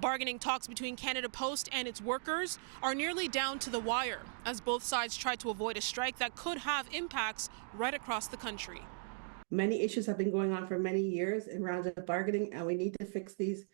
Bargaining talks between Canada Post and its workers are nearly down to the wire as both sides try to avoid a strike that could have impacts right across the country. Many issues have been going on for many years in rounds of bargaining, and we need to fix these,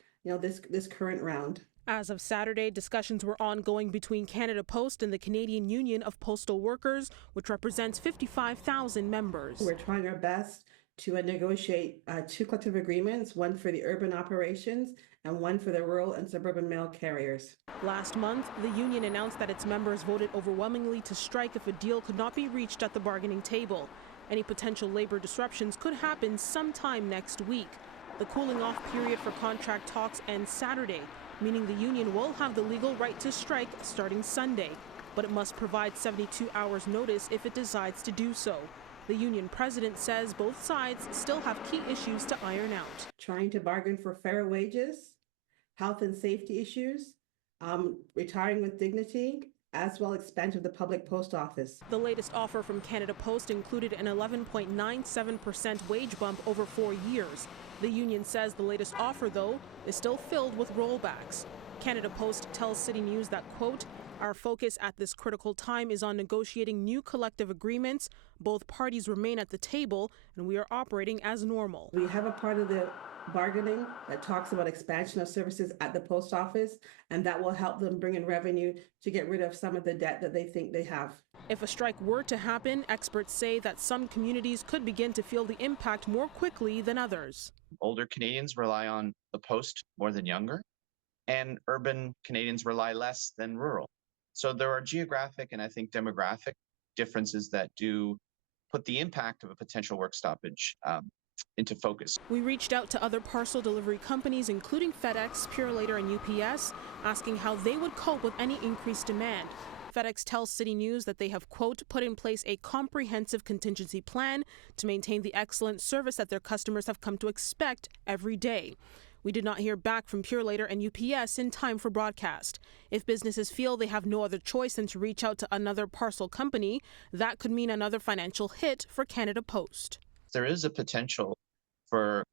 this current round. As of Saturday, discussions were ongoing between Canada Post and the Canadian Union of Postal Workers, which represents 55,000 members. We're trying our best to negotiate two collective agreements, one for the urban operations and one for the rural and suburban mail carriers. Last month, the union announced that its members voted overwhelmingly to strike if a deal could not be reached at the bargaining table. Any potential labor disruptions could happen sometime next week. The cooling off period for contract talks ends Saturday, meaning the union will have the legal right to strike starting Sunday, but it must provide 72 hours notice if it decides to do so. The union president says both sides still have key issues to iron out. Trying to bargain for fair wages, health and safety issues, retiring with dignity, as well as expansion of the public post office. The latest offer from Canada Post included an 11.97% wage bump over 4 years. The union says the latest offer, though, is still filled with rollbacks. Canada Post tells CityNews that, quote, "Our focus at this critical time is on negotiating new collective agreements. Both parties remain at the table, and we are operating as normal." We have a part of the bargaining that talks about expansion of services at the post office, and that will help them bring in revenue to get rid of some of the debt that they think they have. If a strike were to happen, experts say that some communities could begin to feel the impact more quickly than others. Older Canadians rely on the post more than younger, and urban Canadians rely less than rural. So there are geographic and I think demographic differences that do put the impact of a potential work stoppage into focus. We reached out to other parcel delivery companies, including FedEx, Purolator, and UPS, asking how they would cope with any increased demand. FedEx tells CityNews that they have, quote, put in place a comprehensive contingency plan to maintain the excellent service that their customers have come to expect every day. We did not hear back from Purolator and UPS in time for broadcast. If businesses feel they have no other choice than to reach out to another parcel company, that could mean another financial hit for Canada Post. There is a potential for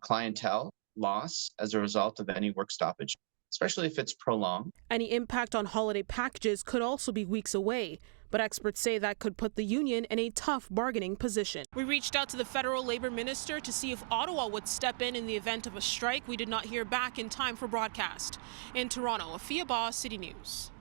clientele loss as a result of any work stoppage, especially if it's prolonged. Any impact on holiday packages could also be weeks away, but experts say that could put the union in a tough bargaining position. We reached out to the federal labor minister to see if Ottawa would step in the event of a strike. We did not hear back in time for broadcast. In Toronto, Afua Baah, City News.